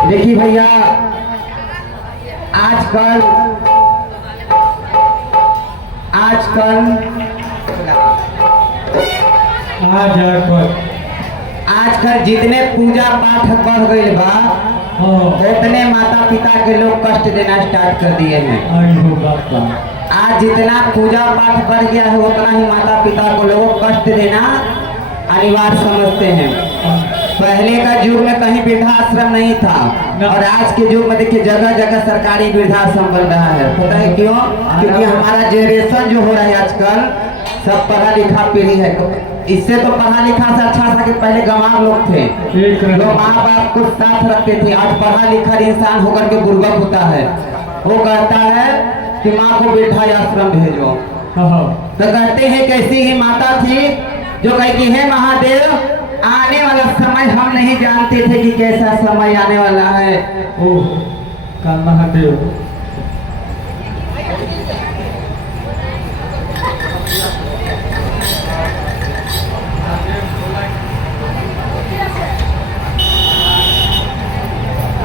देखिए भैया, आजकल आजकल आजकल जितने पूजा पाठ बढ़ गई बा उतने माता पिता के लोग कष्ट देना स्टार्ट कर दिए हैं। आज जितना पूजा पाठ बढ़ गया है उतना ही माता पिता को लोग कष्ट देना अनिवार्य समझते हैं। पहले का युग में कहीं वृद्धाश्रम नहीं था और आज के युग में देखिए जगह जगह सरकारी वृद्धाश्रम बन रहा है। पता है क्यों? क्योंकि हमारा जनरेशन जो हो रहा है आजकल सब पढ़ा लिखा पीढ़ी है। इससे तो पढ़ा लिखा से अच्छा था कि पहले गंवार लोग थे जो माँ बाप को साथ रखते थे। आज पढ़ा लिखा इंसान होकर के बुर्बक होता है। वो कहता है कि माँ को वृद्धाश्रम भेजो, तो कहते हैं कैसी ही माता थी जो कहती है महादेव आने वाला समय हम नहीं जानते थे कि कैसा समय आने वाला है। ओह का महादेव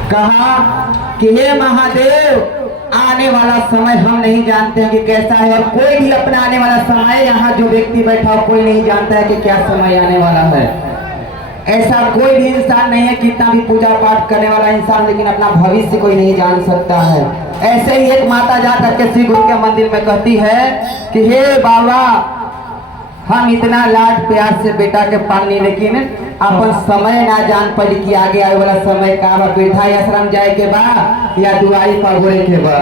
कहा कि हे महादेव आने वाला समय हम नहीं जानते हैं कि कैसा है, और कोई भी अपना आने वाला समय यहाँ जो व्यक्ति बैठा हो कोई नहीं जानता है कि क्या समय आने वाला है। ऐसा कोई भी इंसान नहीं है, कितना भी पूजा पाठ करने वाला इंसान, लेकिन अपना भविष्य कोई नहीं जान सकता है। ऐसे ही एक माता जा करके श्री गुरु के मंदिर में कहती है कि हे बाबा हम इतना लाड प्यार से बेटा के पालनी, लेकिन अपन समय ना जान पाई कि आगे आए वाला समय का बा, वृद्धाश्रम जाए के बा या दुआरी पर घोड़े के बा।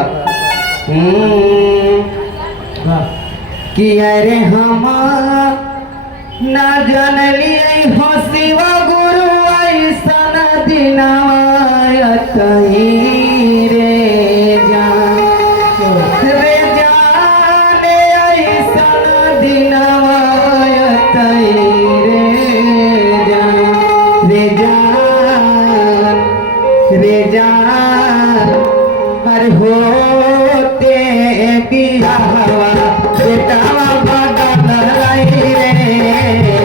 कि अरे हम ना जानलिए हो शिवा गुरु ऐसा दिनवा रे जान रे जाने ऐसा दिनवा रे जान हर होते बियाहवा बेटावा बदल रे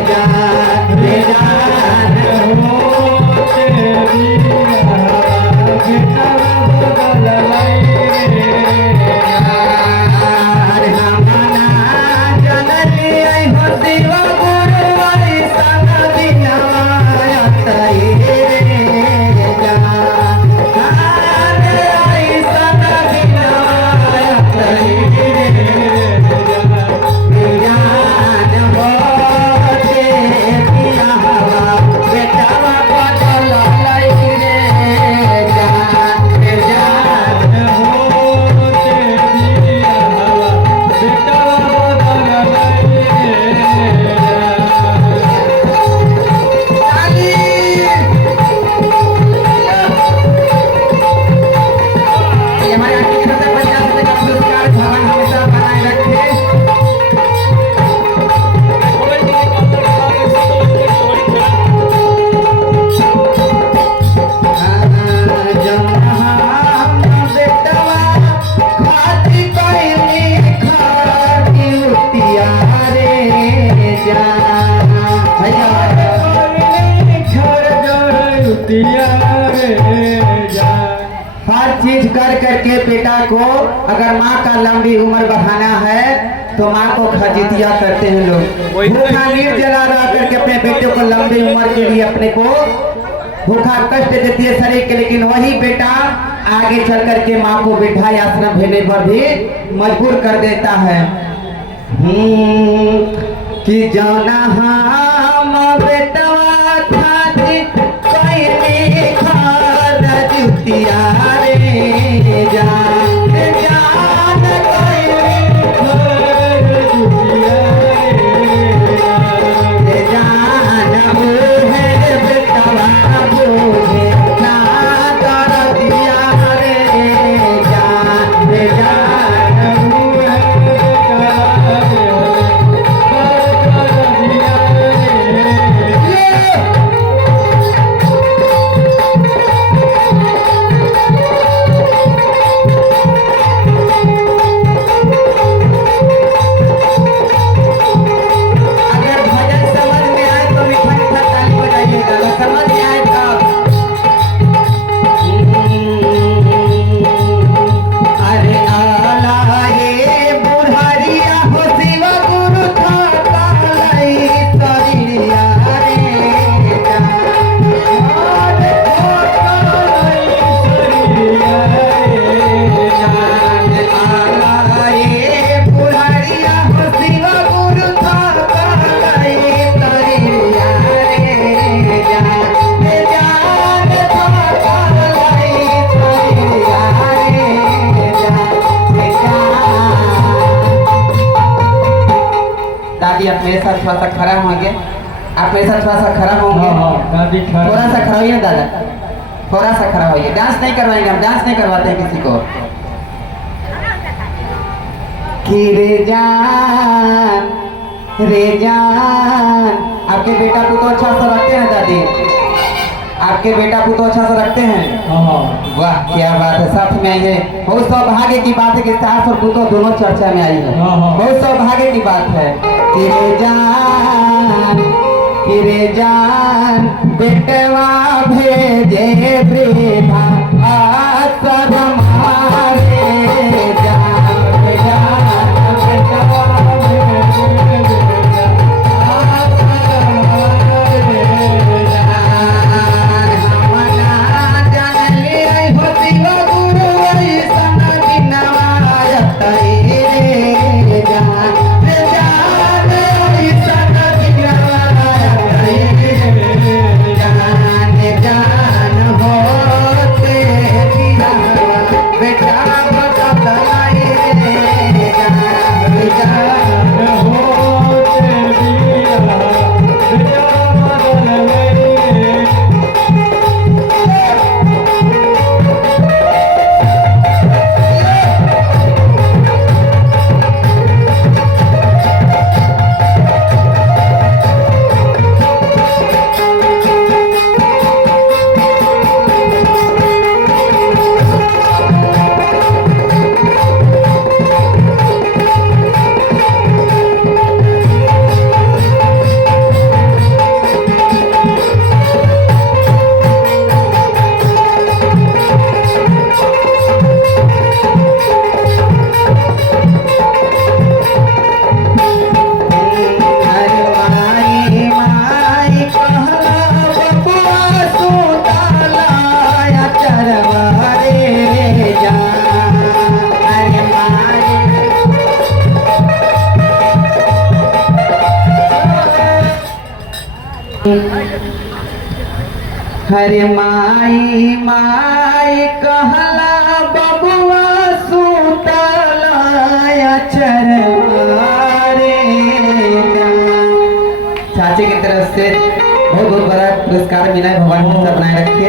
जान रे जान होते बियाहवा बेटावा बदल रे हमना जनली आई होती वो गुरु वाली संग दिनवा हर चीज कर करके बेटा को, अगर माँ का लंबी उम्र बढ़ाना है तो माँ को खजीतिया करते हैं लोग। भूखा निर्जला रह करके अपने बेटे को लंबी उम्र के लिए अपने को भूखा कष्ट देती है शरीर के, लेकिन वही बेटा आगे चल करके माँ को वृद्धाश्रम भेजने पर भी मजबूर कर देता है। कि जाना हम बेटवा था जुतिया रे जान जान जान है बेटवा बोले ना कर दिया रे जान जान मेरे साथ थोड़ा सा खड़ा होंगे। आप मेरे साथ थोड़ा सा खड़ा होंगे। दादी खड़ा थोड़ा सा खड़ा होइए दादा, थोड़ा सा खड़ा होइए। डांस नहीं करवाएंगे हम, डांस नहीं करवाते हैं किसी को। कि रे जान आपके बेटा को तो अच्छा सा रखते हैं दादी, आपके बेटा को तो अच्छा सा रखते हैं। वाह क्या बात है, साथ में आई है। बहुत सौभाग्य की बात है कि सास और पुतो दोनों चर्चा में आई है। बहुत सौभाग्य की बात है। कि रे जान बेटवा भेजे वृथा आसर हमारे जान बेटवा हरे माई माई कहला बबुआ सुतलाया चरवारे। चाची की तरफ से बहुत बहुत बड़ा पुरस्कार मिला है, भगवान को बनाए रखे।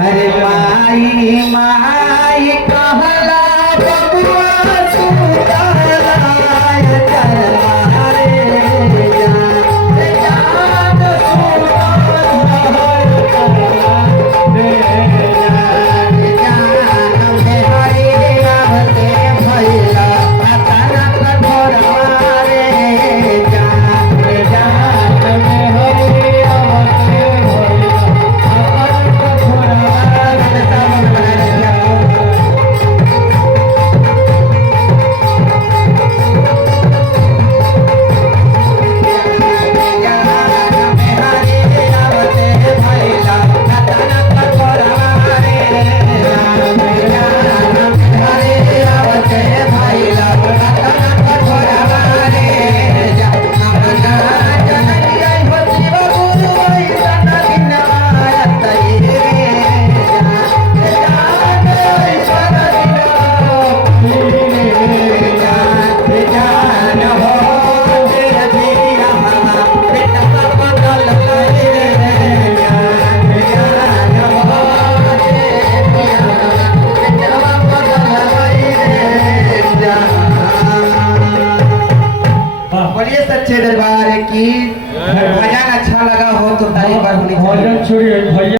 हरे माई माई कहला बबुआ सुतलाया चरवारे। सच्चे दरबार की। भजन अच्छा लगा हो तो तारीफ होनी चाहिए।